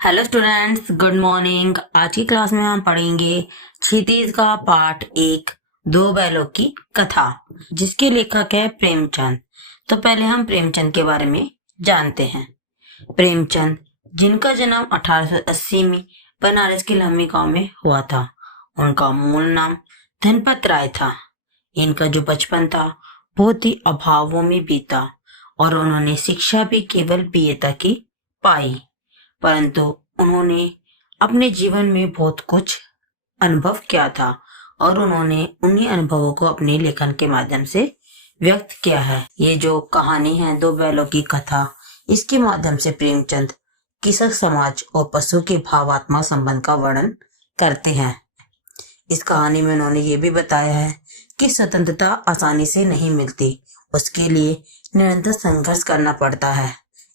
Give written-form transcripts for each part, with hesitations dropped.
Hello students, good morning. आज की class में हम पढ़ेंगे क्षितिज का पाठ एक, दो बैलों की कथा, जिसके लेखक है प्रेमचंद। तो पहले हम प्रेमचंद के बारे में जानते हैं। प्रेमचंद, जिनका जन्म 1880 में बनारस के लम्बी गांव में हुआ था। उनका मूल नाम धनपत राय था। इनका जो बचपन था बहुत ही अभावों में बीता और उन्होंने शिक्षा भी केवल बीए तक ही पाई, परंतु उन्होंने अपने जीवन में बहुत कुछ अनुभव किया था और उन्होंने उन्हीं अनुभवों को अपने लेखन के माध्यम से व्यक्त किया है। ये जो कहानी है दो बैलों की कथा, इसके माध्यम से प्रेमचंद कृषक समाज और पशु के भावात्मक संबंध का वर्णन करते हैं। इस कहानी में उन्होंने ये भी बताया है कि स्वतंत्रता आसानी से नहीं मिलती, उसके लिए निरंतर संघर्ष करना पड़ता है।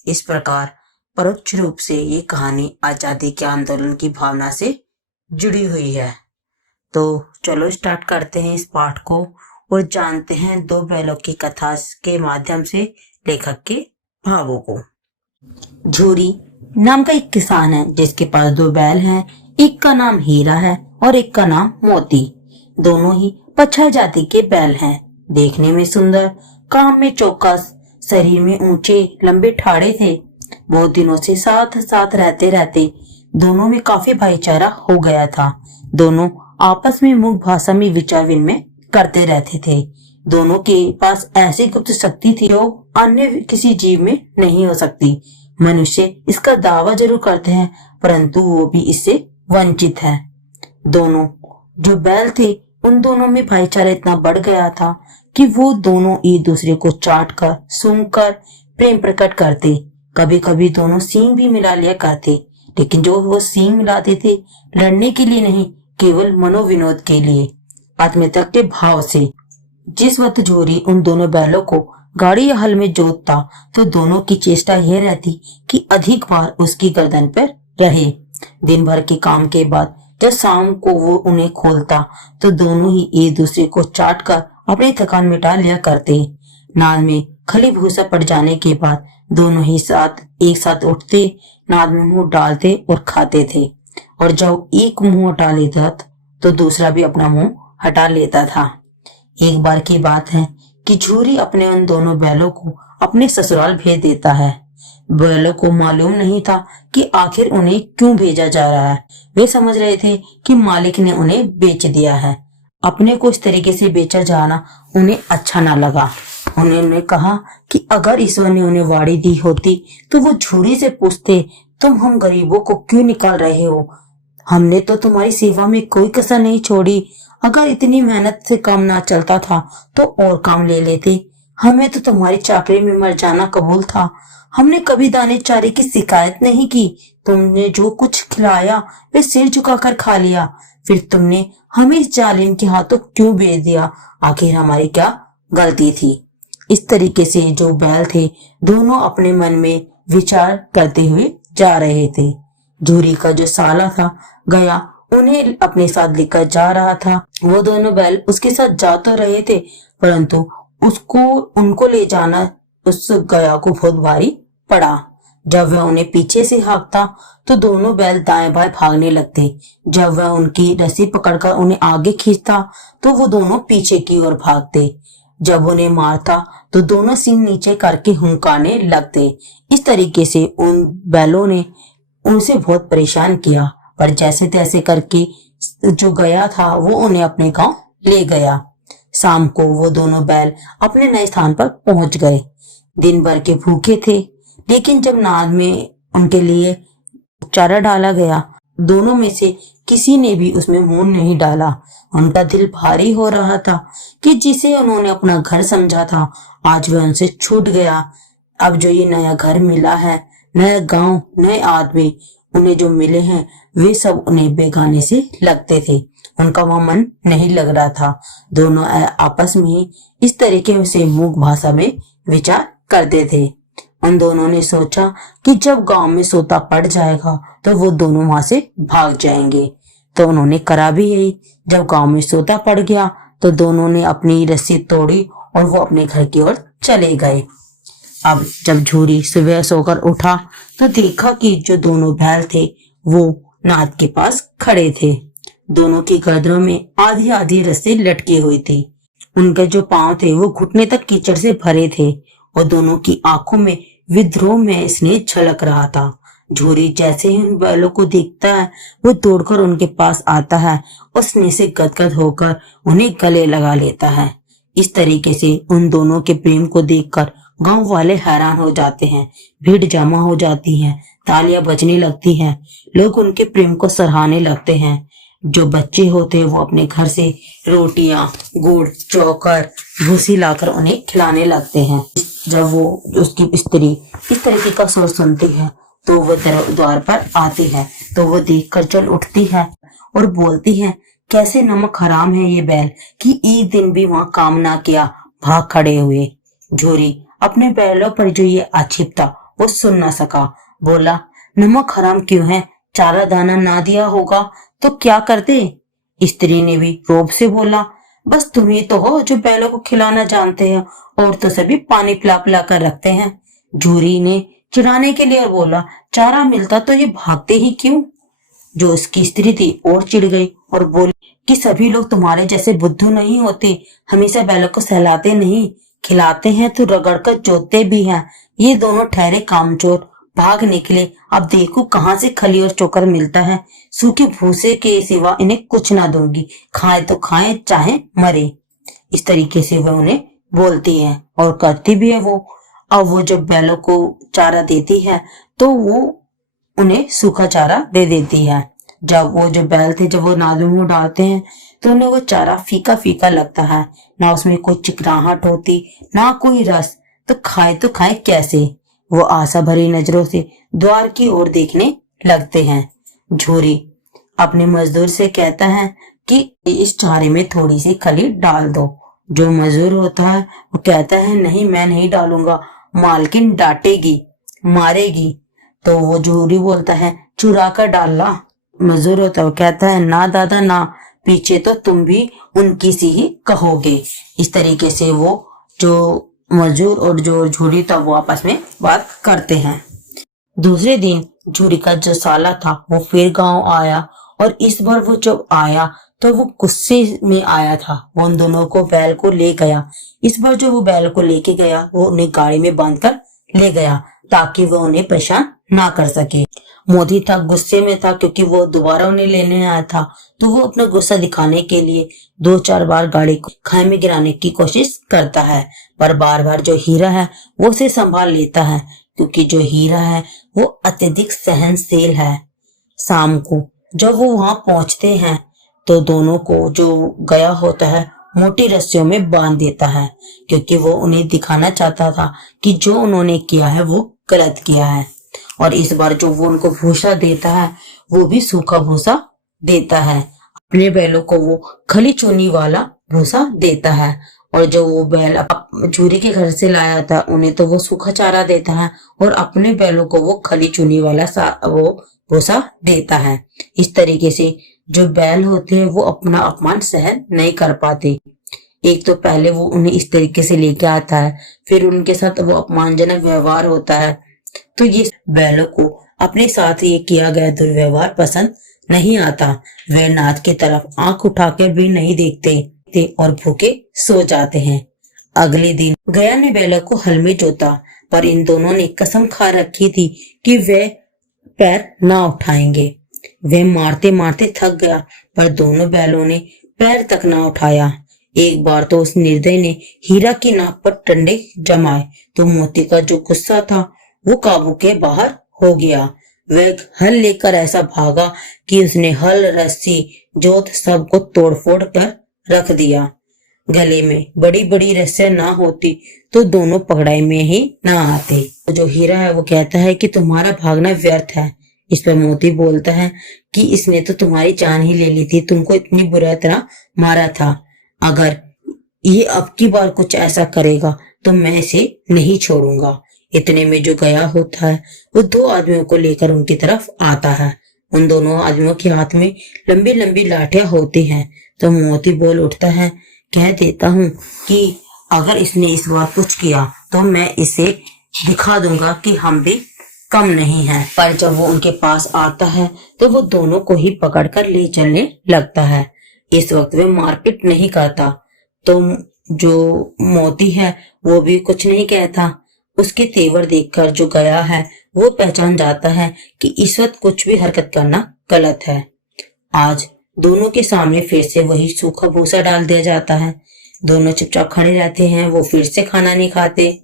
इस प्रकार परोक्ष रूप से ये कहानी आजादी के आंदोलन की भावना से जुड़ी हुई है। तो चलो स्टार्ट करते हैं इस पाठ को और जानते हैं दो बैलों की कथा के माध्यम से लेखक के भावों को। झूरी नाम का एक किसान है जिसके पास दो बैल हैं। एक का नाम हीरा है और एक का नाम मोती। दोनों ही पछड़ जाति के बैल हैं। देखने में सुंदर, काम में चौकस, शरीर में ऊंचे लंबे ठाड़े थे। बहुत दिनों से साथ साथ रहते रहते दोनों में काफी भाईचारा हो गया था। दोनों आपस में मुख भाषा में विचार विनिमय करते रहते थे। दोनों के पास ऐसी गुप्त शक्ति थी जो अन्य किसी जीव में नहीं हो सकती। मनुष्य इसका दावा जरूर करते हैं, परंतु वो भी इससे वंचित है। दोनों जो बैल थे, उन दोनों में भाईचारा इतना बढ़ गया था कि वो दोनों एक दूसरे को चाट कर, सूंघ कर प्रेम प्रकट करते। कभी कभी दोनों सींग भी मिला लिया करते, लेकिन जो वो सींग मिलाते थे लड़ने के लिए नहीं, केवल मनोविनोद के लिए, आत्मीयता के भाव से। जिस वक्त जोरी उन दोनों बैलों को गाड़ी या हल में जोतता तो दोनों की चेष्टा यह रहती कि अधिक बार उसकी गर्दन पर रहे। दिन भर के काम के बाद जब शाम को वो उन्हें खोलता तो दोनों ही एक दूसरे को चाट कर अपनी थकान मिटा लिया करते। नाद में खली भूसा पड़ जाने के बाद दोनों ही एक साथ उठते, नाद में मुंह डालते और खाते थे। और जब एक मुंह हटा लेता तो दूसरा भी अपना मुंह हटा लेता था। एक बार की बात है कि झूरी अपने उन दोनों बैलों को अपने ससुराल भेज देता है। बैलों को मालूम नहीं था कि आखिर उन्हें क्यों भेजा जा रहा है। वे समझ रहे थे कि मालिक ने उन्हें बेच दिया है। अपने को इस तरीके से बेचा जाना उन्हें अच्छा ना लगा। उन्होंने कहा कि अगर ईश्वर ने उन्हें वाड़ी दी होती तो वो झूरी से पूछते, तुम हम गरीबों को क्यों निकाल रहे हो? हमने तो तुम्हारी सेवा में कोई कसर नहीं छोड़ी। अगर इतनी मेहनत से काम ना चलता था तो और काम ले लेते। हमें तो तुम्हारी चाकरी में मर जाना कबूल था। हमने कभी दाने चारे की शिकायत नहीं की। तुमने जो कुछ खिलाया वे सिर झुकाकर खा लिया। फिर तुमने हमें इस जालिम के हाथों क्यों बेच दिया? आखिर हमारी क्या गलती थी? इस तरीके से जो बैल थे दोनों अपने मन में विचार करते हुए जा रहे थे। झूरी का जो साला था गया उन्हें अपने साथ लेकर जा रहा था। वो दोनों बैल उसके साथ जा तो रहे थे, परंतु उनको ले जाना उस गया को बहुत भारी पड़ा। जब वह उन्हें पीछे से हाँकता तो दोनों बैल दाएं बाएं भागने लगते। जब वह उनकी रस्सी पकड़कर उन्हें आगे खींचता तो वो दोनों पीछे की ओर भागते। जब उन्हें मारता तो दोनों सींग नीचे करके हुंकाने लगते। इस तरीके से उन बैलों ने उनसे बहुत परेशान किया, पर जैसे तैसे करके जो गया था वो उन्हें अपने गांव ले गया। शाम को वो दोनों बैल अपने नए स्थान पर पहुंच गए। दिन भर के भूखे थे, लेकिन जब नाद में उनके लिए चारा डाला गया, दोनों में से किसी ने भी उसमें मुंह नहीं डाला। उनका दिल भारी हो रहा था कि जिसे उन्होंने अपना घर समझा था आज वह उनसे छूट गया। अब जो ये नया घर मिला है, नया गांव, नए आदमी उन्हें जो मिले हैं, वे सब उन्हें बेगाने से लगते थे। उनका वहां मन नहीं लग रहा था। दोनों आपस में ही इस तरीके से मुख भाषा में विचार करते थे। उन दोनों ने सोचा कि जब गांव में सोता पड़ जाएगा तो वो दोनों वहां से भाग जाएंगे। तो उन्होंने करा भी यही। जब गांव में सोता पड़ गया तो दोनों ने अपनी रस्सी तोड़ी और वो अपने घर की ओर चले गए। अब जब झूरी सुबह सोकर उठा तो देखा कि जो दोनों बैल थे वो नाद के पास खड़े थे। दोनों की गर्दनों में आधी आधी रस्सी लटकी हुई थी। उनके जो पांव थे वो घुटने तक कीचड़ से भरे थे और दोनों की आंखों में विद्रोह में स्नेह छलक रहा था। झूरी जैसे ही उन बैलों को देखता है वो दौड़कर उनके पास आता है और स्नेह से गदगद होकर उन्हें गले लगा लेता है। इस तरीके से उन दोनों के प्रेम को देखकर गांव वाले हैरान हो जाते हैं। भीड़ जमा हो जाती है, तालियां बजने लगती हैं, लोग उनके प्रेम को सराहने लगते हैं। जो बच्चे होते हैं वो अपने घर से रोटियां, गुड़, चौकर, भूसी लाकर उन्हें खिलाने लगते हैं। जब वो उसकी स्त्री इस तरीके का शोर सुनती है तो वो द्वार पर आती है तो वो देखकर चल उठती है और बोलती है, कैसे नमक हराम है ये बैल कि एक दिन भी वहां काम ना किया, भाग खड़े हुए। झूरी अपने बैलों पर जो ये आक्षेप था वो सुन ना सका। बोला, नमक हराम क्यों है? चारा दाना ना दिया होगा तो क्या करते? स्त्री ने भी रोब से बोला, बस तुम ही तो हो जो बैलों को खिलाना जानते हैं, और तो सभी पानी पिला पिला कर रखते हैं। झूरी ने चिढ़ाने के लिए बोला, चारा मिलता तो ये भागते ही क्यों? जो उसकी स्त्री थी और चिढ़ गई और बोली कि सभी लोग तुम्हारे जैसे बुद्धू नहीं होते, हमेशा बैलों को सहलाते नहीं, खिलाते हैं तो रगड़कर जोतते भी हैं। ये दोनों ठहरे कामचोर, भाग निकले, अब देखो कहाँ से खली और चोकर मिलता है। सूखे भूसे के सिवा इन्हें कुछ ना दूंगी, खाए तो खाए चाहे मरे। इस तरीके से वह उन्हें बोलती है और करती भी है वो। अब वो जब बैलों को चारा देती है तो वो उन्हें सूखा चारा दे देती है। जब वो जो बैल थे जब वो नाद में मुंह डालते हैं तो उन्हें वो चारा फीका फीका लगता है, ना उसमें कोई चिकनाहट होती, ना कोई रस, तो खाए कैसे? वो आशा भरी नजरों से द्वार की ओर देखने लगते हैं। झूरी अपने मजदूर से कहता है कि इस चारे में थोड़ी सी खली डाल दो। जो मजदूर होता है वो कहता है, नहीं मैं नहीं डालूंगा, मालकिन डांटेगी, मारेगी। तो वो झूरी बोलता है, चुरा कर डालना। मजदूर होता है वो कहता है, ना दादा ना, पीछे तो तुम भी उनकी सी ही कहोगे। इस तरीके से वो जो मजदूर और जो झूरी था वो आपस में बात करते हैं। दूसरे दिन झूरी का जो साला था वो फिर गांव आया और इस बार वो जब आया तो वो गुस्से में आया था। वो उन दोनों को बैल को ले गया। इस बार जो वो बैल को लेके गया वो उन्हें गाड़ी में बांधकर ले गया ताकि वो उन्हें परेशान ना कर सके। मोदी था गुस्से में था क्योंकि वो दोबारा उन्हें लेने आया था, तो वो अपना गुस्सा दिखाने के लिए 2-4 बार गाड़ी को खाई में गिराने की कोशिश करता है, पर बार बार जो हीरा है वो उसे संभाल लेता है क्योंकि जो हीरा है वो अत्यधिक सहनशील है। शाम को जब वो वहां पहुंचते हैं तो दोनों को जो गया होता है मोटी रस्सियों में बांध देता है क्योंकि वो उन्हें दिखाना चाहता था कि जो उन्होंने किया है वो गलत किया है। और इस बार जो वो उनको भूसा देता है वो भी सूखा भूसा देता है। अपने बैलों को वो खली चूनी वाला भूसा देता है और जो वो बैल झूरी के घर से लाया था उन्हें तो वो सूखा चारा देता है और अपने बैलों को वो खली चूनी वाला वो भूसा देता है। इस तरीके से जो बैल होते हैं वो अपना अपमान सहन नहीं कर पाते। एक तो पहले वो उन्हें इस तरीके से लेके आता है, फिर उनके साथ वो अपमानजनक व्यवहार होता है, तो ये बैलों को अपने साथ ये किया गया दुर्व्यवहार पसंद नहीं आता। वे नाद की तरफ आंख उठाकर भी नहीं देखते और भूखे सो जाते हैं। अगले दिन गया ने बैलों को हल में जोता, पर इन दोनों ने कसम खा रखी थी कि वे पैर ना उठाएंगे। वे मारते मारते थक गया, पर दोनों बैलों ने पैर तक ना उठाया। एक बार तो उस निर्दय ने हीरा की नाक पर डंडे जमाए तो मोती का जो गुस्सा था वो काबू के बाहर हो गया। वह हल लेकर ऐसा भागा कि उसने हल, रस्सी, जोत सबको तोड़फोड़ कर रख दिया। गले में बड़ी बड़ी रस्सियां ना होती तो दोनों पकड़ाई में ही ना आते। जो हीरा है वो कहता है कि तुम्हारा भागना व्यर्थ है। इस पर मोती बोलता है कि इसने तो तुम्हारी जान ही ले ली थी, तुमको इतनी बुरी तरह मारा था। अगर ये अब की बार कुछ ऐसा करेगा तो मैं इसे नहीं छोड़ूंगा। इतने में जो गया होता है वो 2 आदमियों को लेकर उनकी तरफ आता है। उन दोनों आदमियों के हाथ में लंबी लंबी लाठियां होती हैं। तो मोती बोल उठता है, कह देता हूँ कि अगर इसने इस बार कुछ किया तो मैं इसे दिखा दूंगा कि हम भी कम नहीं हैं। पर जब वो उनके पास आता है तो वो दोनों को ही पकड़कर ले चलने लगता है। इस वक्त वे मारपीट नहीं करता। तो जो मोती है वो भी कुछ नहीं कहता। उसके तेवर देखकर जो गया है वो पहचान जाता है कि इस वक्त कुछ भी हरकत करना गलत है। आज दोनों के सामने फिर से वही सूखा भूसा डाल दिया जाता है। दोनों चुपचाप खड़े रहते हैं। वो फिर से खाना नहीं खाते।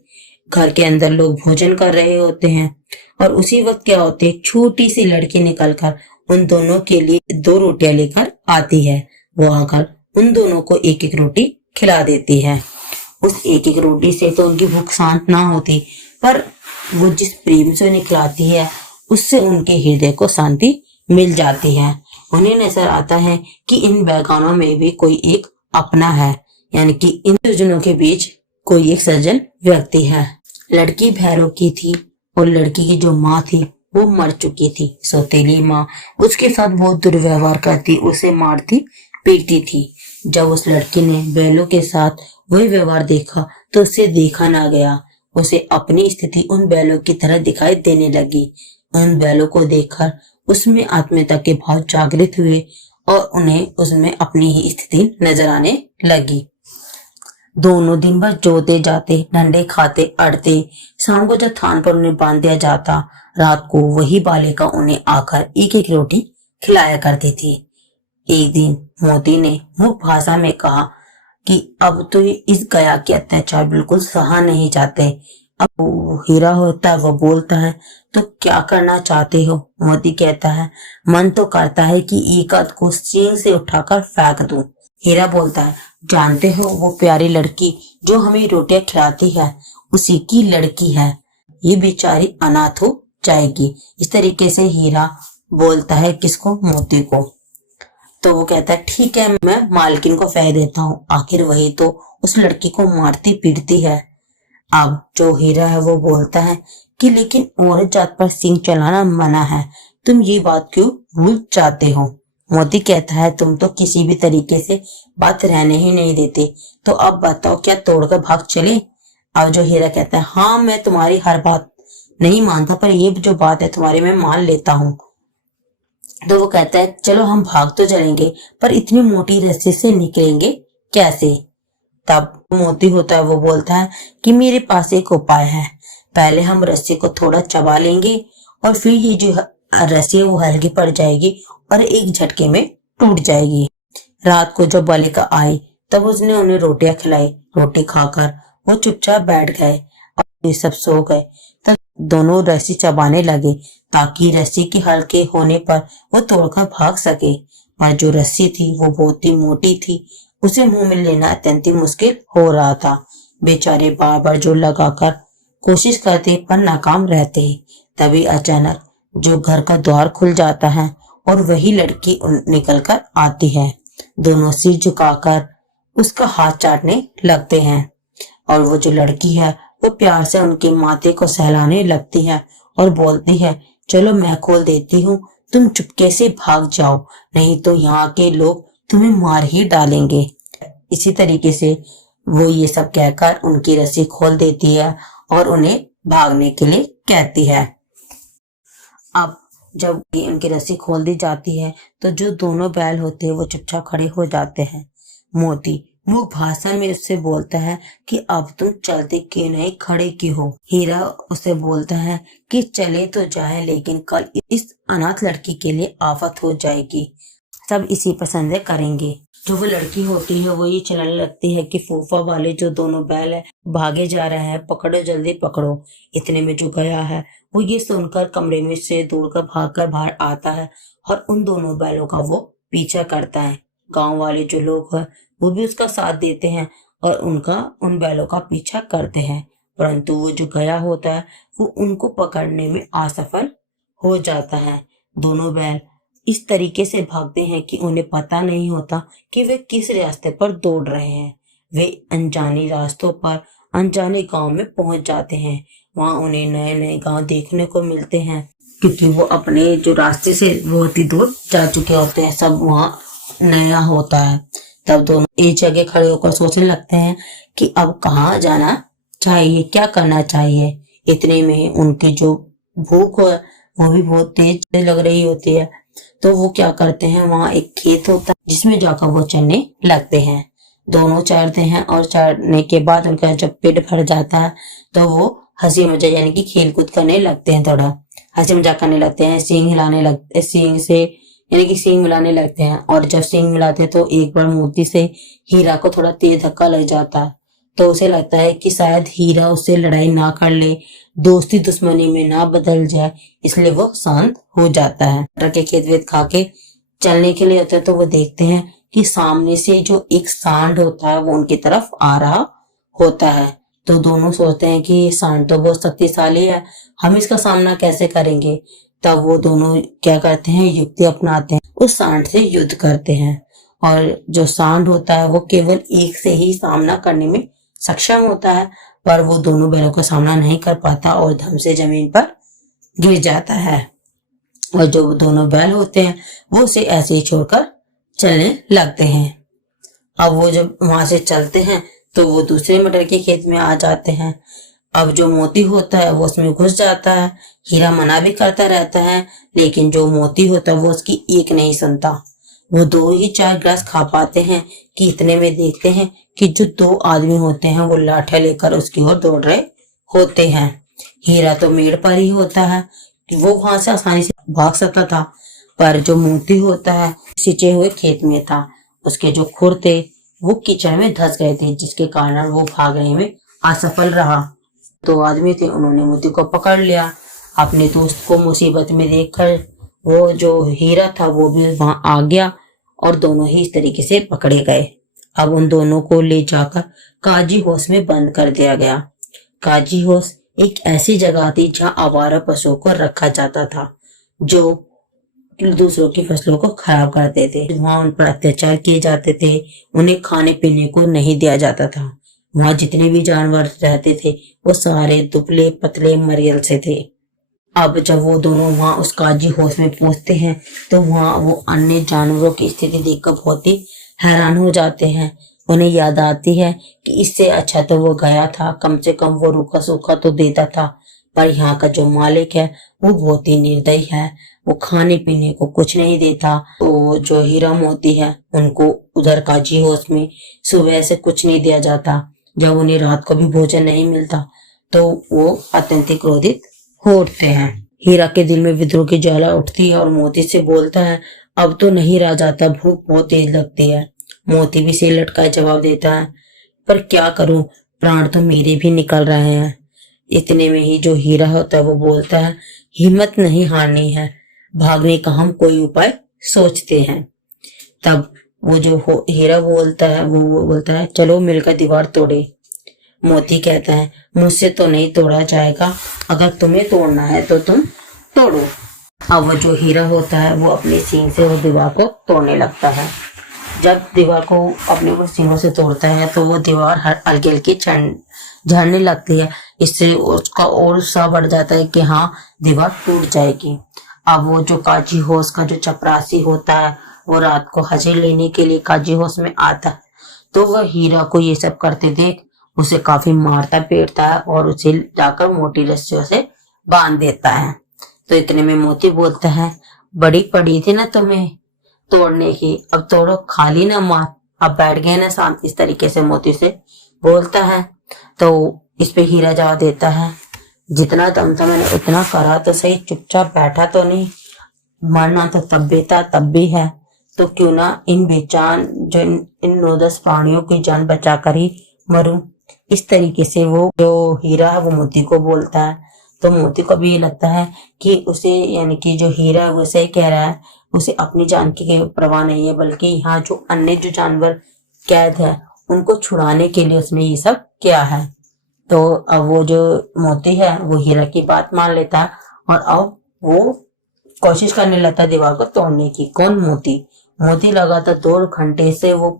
घर के अंदर लोग भोजन कर रहे होते हैं और उसी वक्त क्या होते, छोटी सी लड़की निकलकर उन दोनों के लिए 2 रोटियां लेकर आती है। वो आकर उन दोनों को एक एक रोटी खिला देती है। उस एक एक रोटी से तो उनकी भूख शांत ना होती, पर वो जिस प्रेम से उन्हें खिलाती है उससे उनके हृदय को शांति मिल जाती है। उन्हें नजर आता है कि इन बेगानों में भी कोई एक अपना है, यानी कि इन सज्जनों के बीच कोई एक सज्जन व्यक्ति है। लड़की भैरव की थी और लड़की की जो माँ थी वो मर चुकी थी। सौतेली माँ उसके साथ बहुत दुर्व्यवहार करती, उसे मारती पीटती थी। जब उस लड़की ने बैलों के साथ वही व्यवहार देखा तो उसे देखा ना गया। उसे अपनी स्थिति उन बैलों की तरह दिखाई देने लगी। उन बैलों को देखकर उसमें आत्मीयता के भाव जागृत हुए और उन्हें उसमें अपनी ही स्थिति नजर आने लगी। दोनों दिन भर जोते जाते, डंडे खाते, अड़ते। शाम को जब थान पर उन्हें बांध दिया जाता, रात को वही बालिका उन्हें आकर एक एक रोटी खिलाया करती थी। एक दिन मोती ने मुख भाषा में कहा कि अब तो इस गया के अत्याचार बिल्कुल सहा नहीं जाते। अब वो हीरा होता है, वो बोलता है, तो क्या करना चाहते हो? मोती कहता है, मन तो करता है कि एक आध को सींग से उठाकर फेंक दूं। हीरा बोलता है, जानते हो वो प्यारी लड़की जो हमें रोटियां खिलाती है उसी की लड़की है, ये बेचारी अनाथ हो जाएगी। इस तरीके से हीरा बोलता है किसको? मोती को। तो वो कहता है ठीक है, मैं मालकिन को फेंक देता हूँ, आखिर वही तो उस लड़की को मारती पीटती है। अब जो हीरा है वो बोलता है कि लेकिन औरत जात पर सींग चलाना मना है, तुम ये बात क्यों भूल जाते हो? मोती कहता है तुम तो किसी भी तरीके से बात रहने ही नहीं देते, तो अब बताओ क्या तोड़कर भाग चले? अब जो हीरा कहता है हाँ, मैं तुम्हारी हर बात नहीं मानता, पर ये जो बात है तुम्हारी मैं मान लेता हूँ। तो वो कहता है चलो हम भाग तो चलेंगे, पर इतनी मोटी रस्सी से निकलेंगे कैसे? तब मोती होता है वो बोलता है कि मेरे पास एक उपाय है। पहले हम रस्सी को थोड़ा चबा लेंगे और फिर ये जो रस्सी है वो हल्की पड़ जाएगी और एक झटके में टूट जाएगी। रात को जब बालिका आई तब उसने उन्हें रोटियां खिलाई। रोटी खाकर वो चुपचाप बैठ गए और ये सब सो गए। तब दोनों रस्सी चबाने लगे ताकि रस्सी के हल्के होने पर वो तोड़कर भाग सके। पर जो रस्सी थी वो बहुत ही मोटी थी, उसे मुंह में लेना अत्यंत ही मुश्किल हो रहा था। बेचारे बार बार जोर लगाकर कोशिश करते पर नाकाम रहते। तभी अचानक जो घर का द्वार खुल जाता है और वही लड़की निकल कर आती है। दोनों सिर झुकाकर उसका हाथ चाटने लगते हैं और वो जो लड़की है वो प्यार से उनके माथे को सहलाने लगती है और बोलती है चलो मैं खोल देती हूँ, तुम चुपके से भाग जाओ, नहीं तो यहाँ के लोग तुम्हें मार ही डालेंगे। इसी तरीके से वो ये सब कहकर उनकी रस्सी खोल देती है और उन्हें भागने के लिए कहती है। अब जब उनकी रस्सी खोल दी जाती है तो जो दोनों बैल होते हैं वो चुपचाप खड़े हो जाते हैं। मोती मुख भाषा में उससे बोलता है कि अब तुम चलते क्यों नहीं, खड़े क्यों हो? हीरा उसे बोलता है कि चले तो जाए, लेकिन कल इस अनाथ लड़की के लिए आफत हो जाएगी, सब इसी पर संदेह करेंगे। जो वो लड़की होती है वो ये चलाने लगती है कि फूफा वाले जो दोनों बैल है भागे जा रहे हैं, पकड़ो जल्दी पकड़ो। इतने में जो गया है वो ये सुनकर कमरे में से दौड़कर भागकर बाहर आता है और उन दोनों बैलों का वो पीछा करता है। गांव वाले जो लोग हैं वो भी उसका साथ देते हैं और उन बैलों का पीछा करते हैं, परंतु वो जो गया होता है वो उनको पकड़ने में असफल हो जाता है। दोनों बैल इस तरीके से भागते हैं कि उन्हें पता नहीं होता कि वे किस रास्ते पर दौड़ रहे हैं। वे अनजाने रास्तों पर अनजाने गांव में पहुंच जाते हैं। वहां उन्हें नए नए गांव देखने को मिलते हैं, क्योंकि वो अपने जो रास्ते से बहुत ही दूर जा चुके होते हैं, सब वहां नया होता है। तब दोनों एक जगह खड़े होकर सोचने लगते हैं कि अब कहाँ जाना चाहिए, क्या करना चाहिए। इतने में उनकी जो भूख है वो भी बहुत तेज लग रही होती है। तो वो क्या करते हैं, वहां एक खेत होता है जिसमें जाकर वो चरने लगते हैं। दोनों चरते हैं और चरने के बाद उनका जब पेट भर जाता है तो वो हंसी मजाक यानी कि खेल कूद करने लगते हैं, थोड़ा हंसी मजाक करने लगते हैं, सींग हिलाने लगते, सींग से यानी कि सींग मिलाने लगते हैं। और जब सींग मिलाते हैं तो एक बार मोती से हीरा को थोड़ा तेज धक्का लग जाता है। तो उसे लगता है कि शायद हीरा उससे लड़ाई ना कर ले, दोस्ती दुश्मनी में ना बदल जाए, इसलिए वो शांत हो जाता है। मटर के खेत वेत खा के चलने के लिए होता है तो वो देखते हैं कि सामने से जो एक सांड होता है वो उनकी तरफ आ रहा होता है। तो दोनों सोचते हैं कि ये सांड तो बहुत शक्तिशाली है, हम इसका सामना कैसे करेंगे। तब वो दोनों क्या करते हैं, युक्ति अपनाते हैं, उस सांड से युद्ध करते हैं। और जो सांड होता है वो केवल एक से ही सामना करने में सक्षम होता है, पर वो दोनों बैलों का सामना नहीं कर पाता और धम से जमीन पर गिर जाता है। और जो दोनों बैल होते हैं वो उसे ऐसे ही छोड़कर चलने लगते हैं। अब वो जब वहां से चलते हैं तो वो दूसरे मटर के खेत में आ जाते हैं। अब जो मोती होता है वो उसमें घुस जाता है। हीरा मना भी करता रहता है, लेकिन जो मोती होता है वो उसकी एक नहीं सुनता। वो 2 ही 4 ग्लास खा पाते हैं कि इतने में देखते हैं कि जो 2 आदमी होते हैं वो लाठियां लेकर उसकी ओर दौड़ रहे होते हैं। हीरा तो मेड़ पर ही होता है, वो वहां से आसानी से भाग सकता था, पर जो मोती होता है सिंचे हुए खेत में था। उसके जो खुर थे वो कीचड़ में धंस गए थे, जिसके कारण वो भागने में असफल रहा। 2 आदमी थे, उन्होंने मोती को पकड़ लिया। अपने दोस्त को मुसीबत में देखकर वो जो हीरा था वो भी वहां आ गया और दोनों ही इस तरीके से पकड़े गए। अब उन दोनों को ले जाकर काजी हाउस में बंद कर दिया गया। काजी हाउस एक ऐसी जगह थी जहां आवारा पशुओं को रखा जाता था जो दूसरों की फसलों को खराब करते थे। वहां उन पर अत्याचार किए जाते थे, उन्हें खाने पीने को नहीं दिया जाता था। वहां जितने भी जानवर रहते थे वो सारे दुबले पतले मरियल से थे। अब जब वो दोनों वहां उस काजी हाउस में पहुंचते हैं तो वहां वो अन्य जानवरों की स्थिति देखकर बहुत ही हैरान हो जाते हैं। उन्हें याद आती है कि इससे अच्छा तो वो गया था, कम से कम वो रूखा सूखा तो देता था, पर यहाँ का जो मालिक है वो बहुत ही निर्दयी है, वो खाने पीने को कुछ नहीं देता। तो जो हीरा मोती है उनको उधर काजी हाउस में सुबह से कुछ नहीं दिया जाता, जब उन्हें रात को भी भोजन नहीं मिलता तो वो अत्यंत क्रोधित हो उठते हैं। हीरा के दिल में विद्रोह की ज्वाला उठती है और मोती से बोलता है, अब तो नहीं रहा जाता, भूख बहुत तेज लगती है। मोती भी सिर लटकाए जवाब देता है, पर क्या करूं, प्राण तो मेरे भी निकल रहे हैं। इतने में ही जो हीरा होता है वो बोलता है, हिम्मत नहीं हारनी है, भागने का हम कोई उपाय सोचते हैं। तब वो जो हीरा बोलता है वो बोलता है, चलो मिलकर दीवार तोड़े। मोती कहता है, मुझसे तो नहीं तोड़ा जाएगा, अगर तुम्हें तोड़ना है तो तुम तोड़ो। अब वो जो हीरा होता है वो अपनी सींग से वो दीवार को तोड़ने लगता है। जब दीवार को अपने वो सींगों से तोड़ता है तो वो दीवार हल्की हल्की झड़ने लगती है। इससे उसका और उत्साह बढ़ जाता है कि हाँ, दीवार टूट जाएगी। अब वो जो काजी हाउस का जो चपरासी होता है वो रात को हाजिर लेने के लिए काजी हाउस में आता है। तो वह हीरा को ये सब करते देख उसे काफी मारता पीटता है और उसे जाकर मोटी रस्सियों से बांध देता है। तो इतने में मोती बोलता है, बड़ी पड़ी थी ना तुम्हें तोड़ने की, अब तोड़ो, खाली ना मार, अब बैठ गए ना शांत। इस तरीके से मोती से बोलता है। तो इस पे हीरा जवाब देता है, जितना दम था मैंने उतना करा तो सही, चुपचाप बैठा तो नहीं, मरना तो तब भी था तब भी है, तो क्यों ना इन बेजान जो इन 9-10 प्राणियों की जान बचा कर ही मरूं। इस तरीके से वो जो हीरा है वो मोती को बोलता है। तो मोती को भी ये लगता है कि उसे यानी कि जो हीरा है वो सही कह रहा है, उसे अपनी जान की परवाह नहीं है, बल्कि यहाँ जो अन्य जो जानवर कैद है उनको छुड़ाने के लिए उसने ये सब किया है। तो अब वो जो मोती है वो हीरा की बात मान लेता है और अब वो कोशिश करने लगता है दीवार को तोड़ने की। कौन? मोती। मोती लगातार 2 घंटे से वो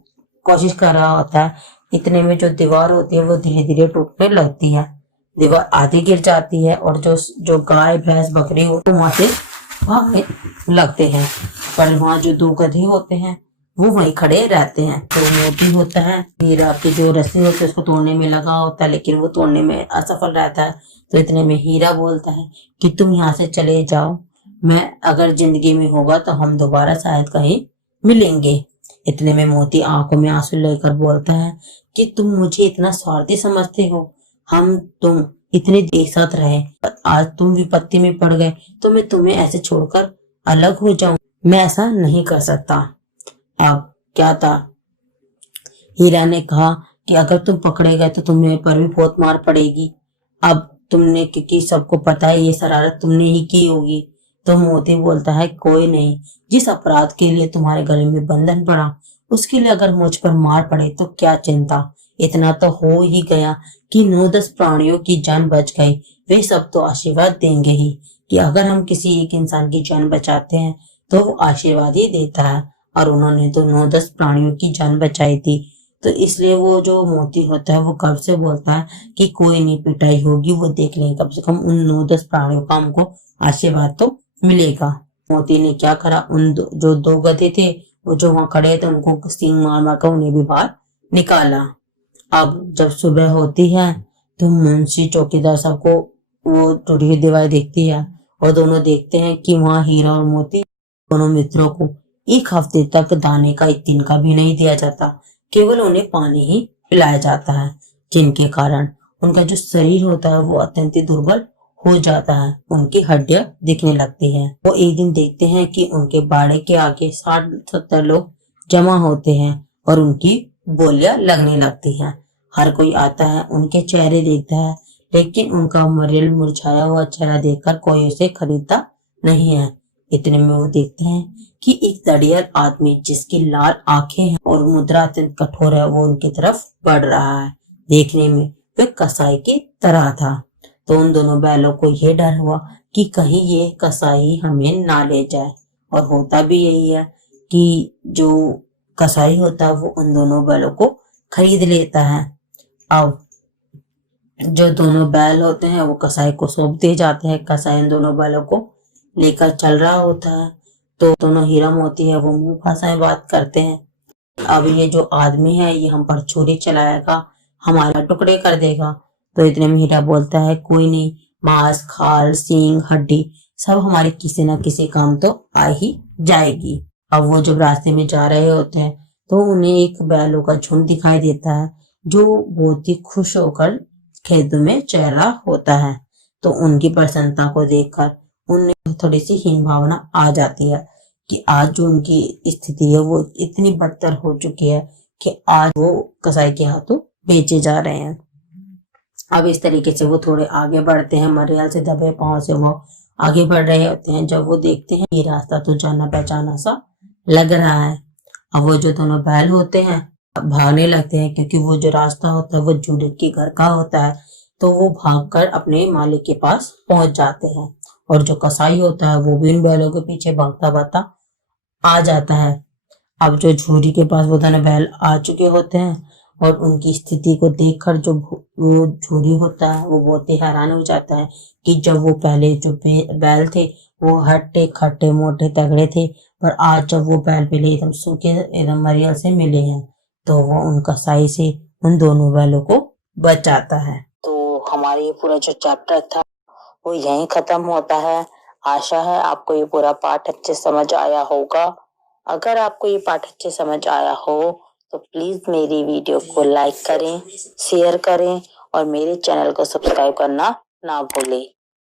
कोशिश कर रहा होता है। इतने में जो दीवार होती है वो धीरे धीरे टूटने लगती है, दीवार आधी गिर जाती है और जो गाय भैंस बकरी वो वहां से भागने लगते हैं। पर वहां जो 2 गधे होते हैं वो वहीं खड़े रहते हैं। तो मोती होता है हीरा की जो रस्सी होती है उसको तोड़ने में लगा होता है, लेकिन वो तोड़ने में असफल रहता है। तो इतने में हीरा बोलता है कि तुम यहाँ से चले जाओ, मैं अगर जिंदगी में होगा तो हम दोबारा शायद कहीं मिलेंगे। इतने में मोती आंखों में आंसू लेकर बोलता है कि तुम मुझे इतना स्वार्थी समझते हो, हम तुम इतने एक साथ रहे, आज तुम विपत्ति में पड़ गए तो मैं तुम्हें ऐसे छोड़कर अलग हो जाऊं, मैं ऐसा नहीं कर सकता। अब क्या था, हीरा ने कहा कि अगर तुम पकड़े गए तो तुम्हें पर भी बहुत मार पड़ेगी। अब तुमने, क्योंकि सबको पता है ये शरारत तुमने ही की होगी। तो मोती बोलता है कोई नहीं, जिस अपराध के लिए तुम्हारे गले में बंधन पड़ा उसके लिए अगर मुझ पर मार पड़े तो क्या चिंता, इतना तो हो ही गया कि 9-10 प्राणियों की जान बच गई, वे सब तो आशीर्वाद देंगे ही कि अगर हम किसी एक इंसान की जान बचाते हैं तो वो आशीर्वाद ही देता है। और उन्होंने तो 9-10 प्राणियों की जान बचाई थी। तो इसलिए वो जो मोती होता है वो कब से बोलता है कि कोई नहीं, पिटाई होगी वो देख लेंगे, कम से कम उन 9-10 प्राणियों का हमको आशीर्वाद तो मिलेगा। मोती ने क्या करा, जो दो गधे थे वो जो वहां खड़े थे उनको सींग मार मार कर उन्हें भी बाहर निकाला। अब जब सुबह होती है तो मुंशी चौकीदार सबको वो टूटी हुई दीवार देखती है और दोनों देखते हैं कि वहां हीरा और मोती दोनों मित्रों को एक हफ्ते तक दाने का एक तिनका भी नहीं दिया जाता, केवल उन्हें पानी ही पिलाया जाता है, जिनके कारण उनका जो शरीर होता है वो अत्यंत दुर्बल हो जाता है, उनकी हड्डियां दिखने लगती हैं। वो एक दिन देखते हैं कि उनके बाड़े के आगे 60-70 लोग जमा होते हैं और उनकी बोलियां लगने लगती हैं। हर कोई आता है, उनके चेहरे देखता है, लेकिन उनका मरेल मुरझाया हुआ चेहरा देखकर कोई उसे खरीदता नहीं है। इतने में वो देखते हैं कि एक दड़ियल आदमी जिसकी लाल आंखें हैं और मुद्रा अत्यंत कठोर है वो उनकी तरफ बढ़ रहा है। देखने में वह कसाई की तरह था। तो उन दोनों बैलों को यह डर हुआ कि कहीं ये कसाई हमें ना ले जाए। और होता भी यही है कि जो कसाई होता है वो उन दोनों बैलों को खरीद लेता है। अब जो दोनों बैल होते हैं वो कसाई को सौंप दिए जाते हैं। कसाई इन दोनों बैलों को लेकर चल रहा होता है। तो दोनों हीरा मोती है वो मुंह भाषा बात करते हैं। अब ये जो आदमी है ये हम पर छुरी चलाएगा, हमारा टुकड़े कर देगा। तो इतने में हीरा बोलता है कोई नहीं, मांस खाल सींग हड्डी सब हमारे किसी न किसी काम तो आ ही जाएगी। अब वो जब रास्ते में जा रहे होते हैं तो उन्हें एक बैलों का झुंड दिखाई देता है जो बहुत ही खुश होकर खेतों में चल रहा होता है। तो उनकी प्रसन्नता को देखकर उन्हें थोड़ी सी हीन भावना आ जाती है कि आज जो उनकी स्थिति है वो इतनी बदतर हो चुकी है कि आज वो कसाई के हाथों बेचे जा रहे हैं। अब इस तरीके से वो थोड़े आगे बढ़ते हैं, मरियल से दबे पांव से वो आगे बढ़ रहे होते हैं। जब वो देखते हैं ये रास्ता तो जाना पहचाना सा लग रहा है। अब वो जो दोनों बैल होते हैं भागने लगते हैं, क्योंकि वो जो रास्ता होता है वो जूड़े के घर का होता है। तो वो भागकर अपने मालिक के पास पहुंच जाते हैं। और जो कसाई होता है वो भी इन बैलों के पीछे भागता भागता आ जाता है। अब जो झूरी के पास वो दोनों बैल आ चुके होते हैं और उनकी स्थिति को देखकर जो वो झूरी होता है वो बहुत ही हैरान हो जाता है कि जब वो पहले जो बैल थे वो हट्टे खट्टे मोटे तगड़े थे, पर आज जब वो बैल पहले एकदम सूखे एकदम मरियल से मिले हैं तो वो उन कसाई से उन दोनों बैलों को बचाता है। तो हमारा ये पूरा जो चैप्टर था वो यहीं खत्म होता है। आशा है आपको ये पूरा पाठ अच्छे समझ आया होगा। अगर आपको ये पाठ अच्छे समझ आया हो तो प्लीज मेरी वीडियो को लाइक करें, शेयर करें और मेरे चैनल को सब्सक्राइब करना ना भूलें।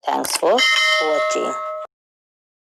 Thanks for watching.